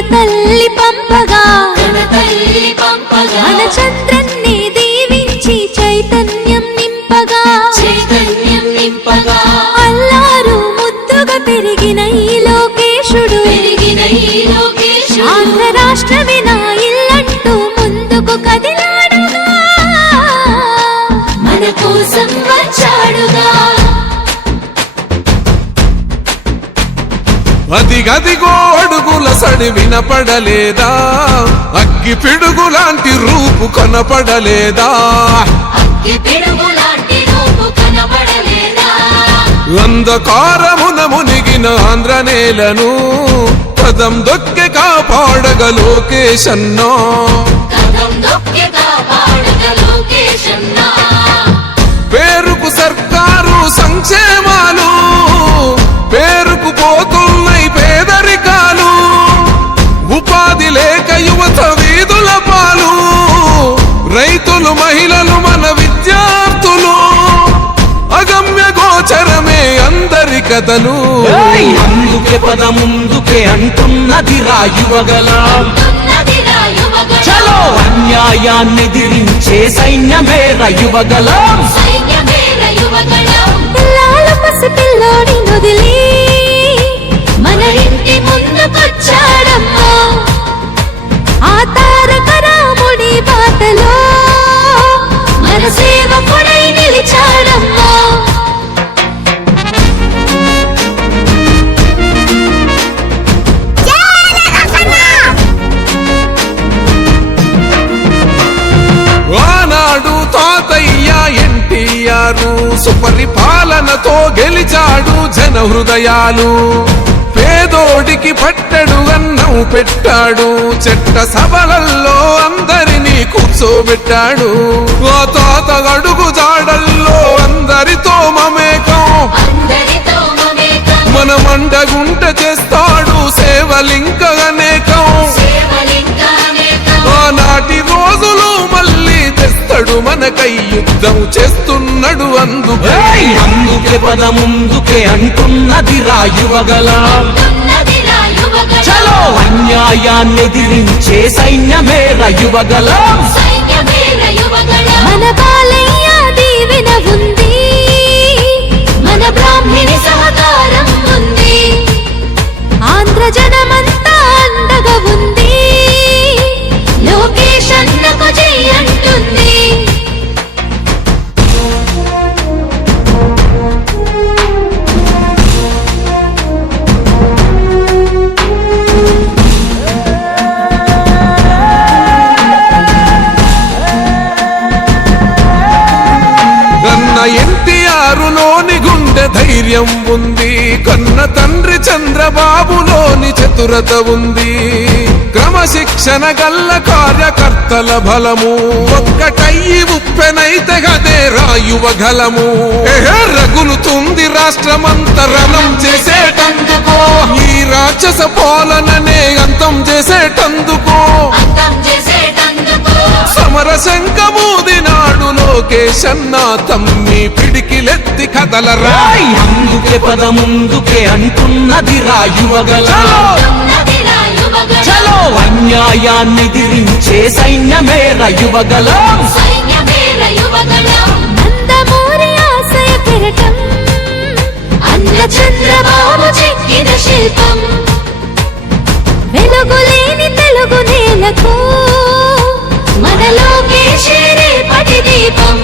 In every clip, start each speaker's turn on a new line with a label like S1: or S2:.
S1: తల్లి పంపగా. మన చంద్రన్ని దీవించి చైతన్యం నింపగా.
S2: చైతన్యం నింపగా.
S1: అల్లారు ముద్దుగా పెరిగిన ఈ లోకేశుడు.
S2: పెరిగిన ఈ లోకేశుడు.
S1: ఆంధ్ర రాష్ట్రమే నా ఇల్లంటూ ముందుకు కదిలాడుగా.
S2: మన కోసం వచ్చాడుగా.
S3: అదిగదిగో అడుగుల సడి వినపడలేదా? అగ్గి పిడుగు లాంటి రూపు కనపడలేదా? అంధకారమున మునిగిన ఆంధ్ర నేలను పదం దొక్కి కాపాడగ లోకేశన్నా.
S2: కథం దొక్కి కాపాడగ లోకేశన్నా.
S3: పేరుకు సర్కారు సంక్షేమాలు రైతులు మహిళలు మన విద్యార్థులు. అగమ్య గోచరమే అందరి కథలు!
S4: అందుకే పద ముందుకే అంటున్నది రాయువగలం చలో అన్యాయాన్ని దిరించే సైన్యమే రయువగలం
S2: సైన్యమేర యువగణం
S1: పిల్లాల పసి పిల్లోని వదిలి
S2: మన ఇంటి ముందుకొచ్చాడమ్మా.
S1: ఆ తారక రాముడి బాటలో
S2: మన నిలిచాడమ్మా.
S3: ఆనాడు ఎన్టీఆర్ సుపరిపాలనతో గెలిచాడు జన హృదయాలు. పేదోడికి పట్టడు అన్నం పెట్టాడు. చెట్ట సభలల్లో అందరినీ కూర్చోబెట్టాడు. ఆ తాత అడుగు జాడల్లో అందరితో మమేకం. మన మండగుంట చేస్తాడు సేవలింక అనేకం. ఆనాటి రోజులు మళ్ళీ తెస్తాడు మనకై యుద్ధం చేస్తున్నాడు అందుకే!
S4: అందుకే పద ముందుకే అంటున్నది రాయువగలం. చలో అన్యాయాన్ని దిరించే సైన్యమే రయువగలం
S1: మన బాలయ్య దీవెన ఉంది.
S3: గుండె ధైర్యం ఉంది. కన్న తండ్రి చంద్రబాబులోని చతురత ఉంది. క్రమశిక్షణ గల్ల కార్యకర్తల బలము. ఒక్కటయ్యి ఉప్పెనైతే గదే రాయువ గలము. రగులుతుంది రాష్ట్రమంతరణం చేసేటందుకో. ఈ రాక్షస పాలననే అంతం చేసేటందుకో.
S2: అంతం
S3: సమర శంఖమూదినాడు లోకేశన్న తమ్మి పిడికిలెత్తి కదలరా.
S4: ఏయ్! అందుకే పద ముందుకే అంటున్నది రాయువగలం
S2: ఉన్నదిరా యువగణం
S4: చలో! అన్యాయాన్ని దిరించే సైన్యమే రయువగలం
S2: చంద్రబాబు చెక్కిన శిల్పం.
S1: వెలుగులేని తెలుగు నేలకు
S2: మన లోకేశే రేపటి దీపం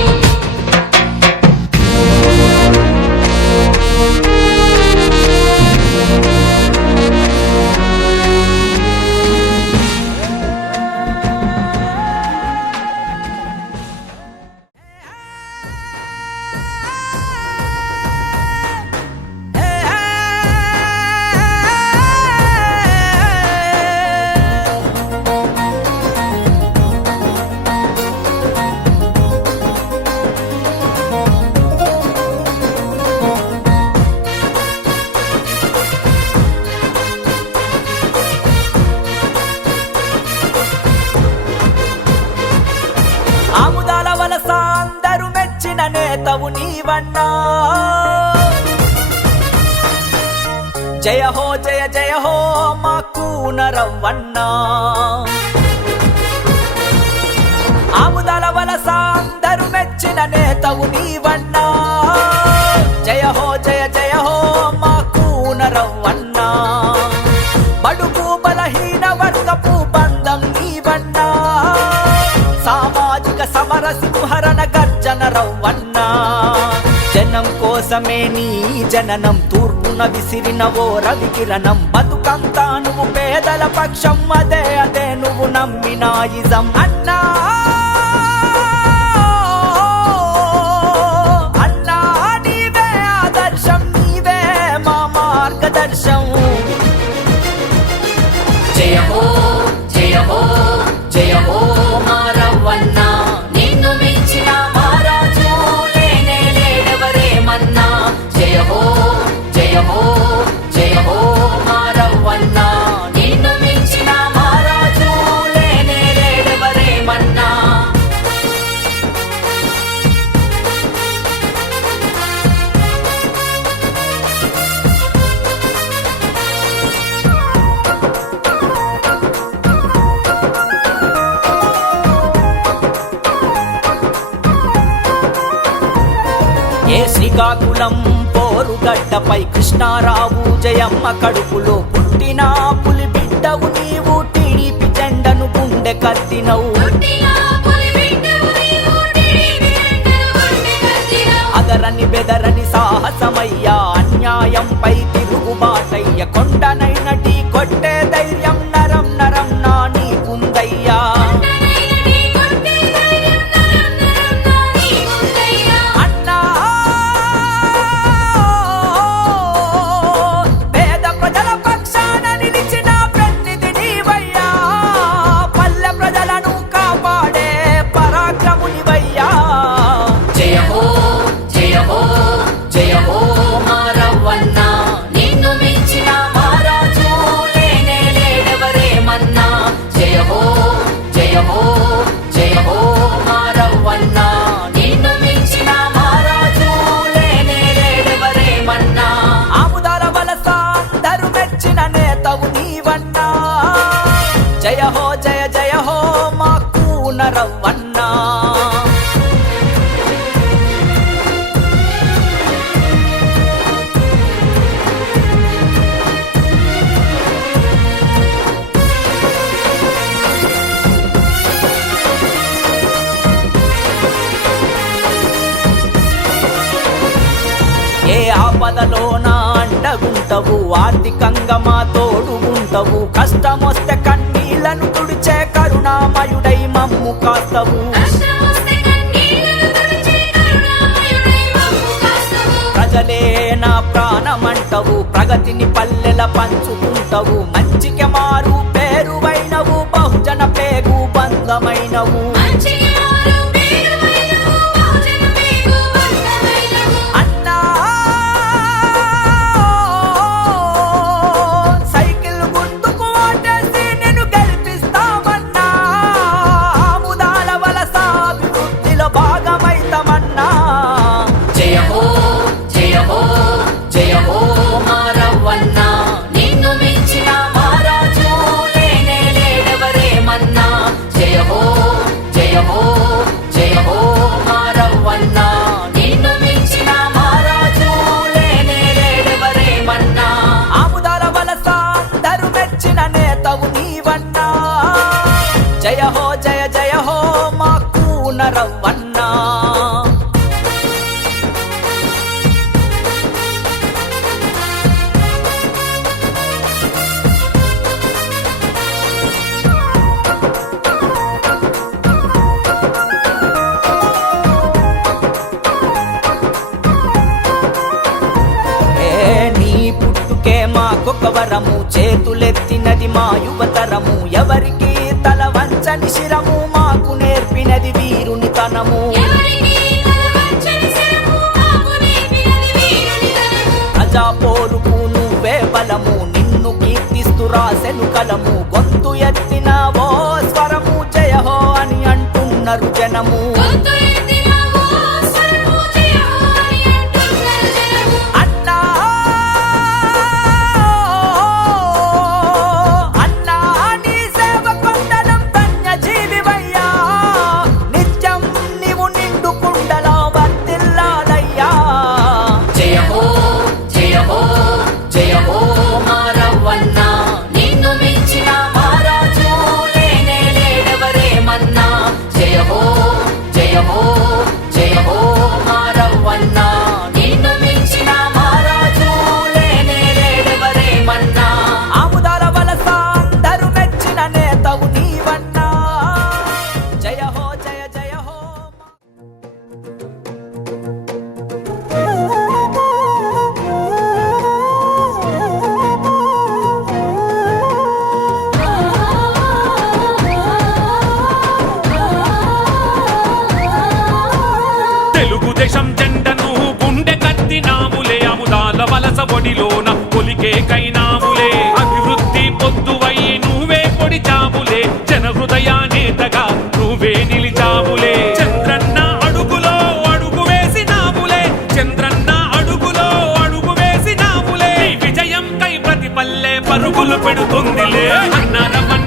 S5: నేతవు జయ హో జయ జయ హో మా కూనరవ్వన్నా ఆముదల వలస అందరు మెచ్చిన నేతవు నీవన్నా. జయ హో జయ జయ హో మా కూనరవ్వన్నా బడుగు బలహీన వర్గపు బంధం నీవన్నా. సామాజిక సమర సింహరణ గర్జన రవ్వన్నా. జనం కోసమే నీ జననం. తూర్పున విసిరిన ఓ రవి కిరణం. బతుకంతా నువ్వు పేదల పక్షం. అదే అదే నువ్వు నమ్మినాయిజం అన్నా! పోరుగడ్డపై కృష్ణారావు జయమ్మ కడుపులో పుట్టిన పులి బిడ్డవు నీవు టీడీపీ జెండను గుండె కత్తినవు. అదరని బెదరని సాహసమయ్యా అన్యాయంపై తిరుగుబాటయ్య కొండనైనటి కొట్టే ధైర్యం నీవన్నా? జయ హో జయ జయ హో మా కూనరవన్నా ఏ ఆపదలోనా అండగుంటవు ఆర్థికంగా మా తోడు ఉంటవు. కష్టమొస్తే కన్నీళ్ళను తుడిచే కరుణామయుడై మమ్ము కాస్తవు
S2: కష్టమొస్తే కన్నీళ్ళను తుడిచే కరుణామయుడై మమ్ము కాస్తవు.
S5: ప్రజలే నా ప్రాణమంటవు ప్రగతిని పల్లెల పంచుకుంటవు. మంచికి మారు పేరువైనవు బహుజన పేగు బంధమైనవు.
S2: జయ హో జయ జయ హో
S5: మా కూనరవ్వన్నా ఏ వరము చేతులెత్తినది మా యువతరము ఎవరికి బలము నిన్ను కీర్తిస్తూ రాసెను కలము. గొంతు ఎత్తిన ఓ స్వరము జయ హో అని అంటున్నారు జనము.
S2: దేశం జెండను గుండె కత్తి నాములే అముదాల వలస
S6: ఒడిలోన పొలికే కైనాములే అభివృద్ధి పొద్దువై నువ్వే పొడి చాములే జన హృదయానేతగా నువ్వే నిలిచాములే. చంద్రన్న అడుగులో అడుగు వేసి నాములే చంద్రన్న అడుగులో అడుగు వేసి నాములే. విజయం కై ప్రతి పల్లె పరుగులు పెడుతుందిలే. అన్నారమన్న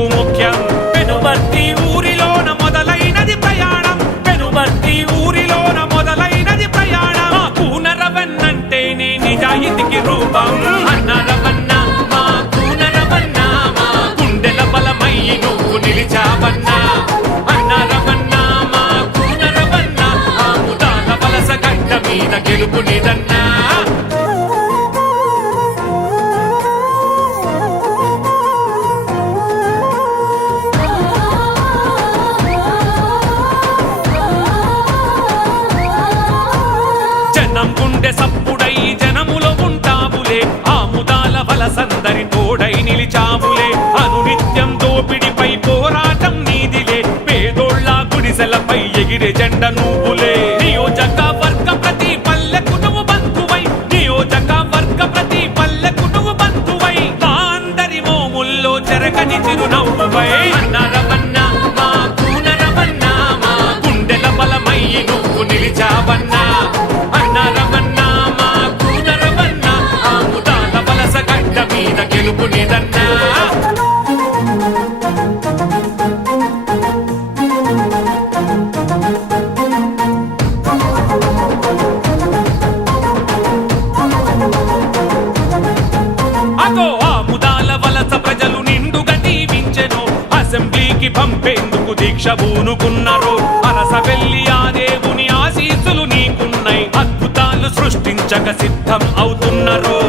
S6: bu mutlu చావులే అనునిత్యం దోపిడిపై పోరాటం నీదిలే. పేదోళ్ళ గుడిసెలపై ఎగిరే జెండ నువ్వులే. నియోజక వర్గ ప్రతి పల్లెకు నువ్వు బంధువై. నియోజక వర్గ ప్రతి పల్లెకు నువ్వు బంధువై. మా అందరి మోముల్లో చెరగని చిరునవ్వువై అన్నరవన్నా మా కూనరవన్నా మా గుండెల బలమై నువ్వు నిలిచావన్నా. అన్నరవన్నా మా పంపేందుకు దీక్ష పూనుకున్నారు అరస వెళ్ళి ఆ దేవుని ఆశీస్సులు నీకున్నాయి అద్భుతాలు సృష్టించక సిద్ధం అవుతున్నారు.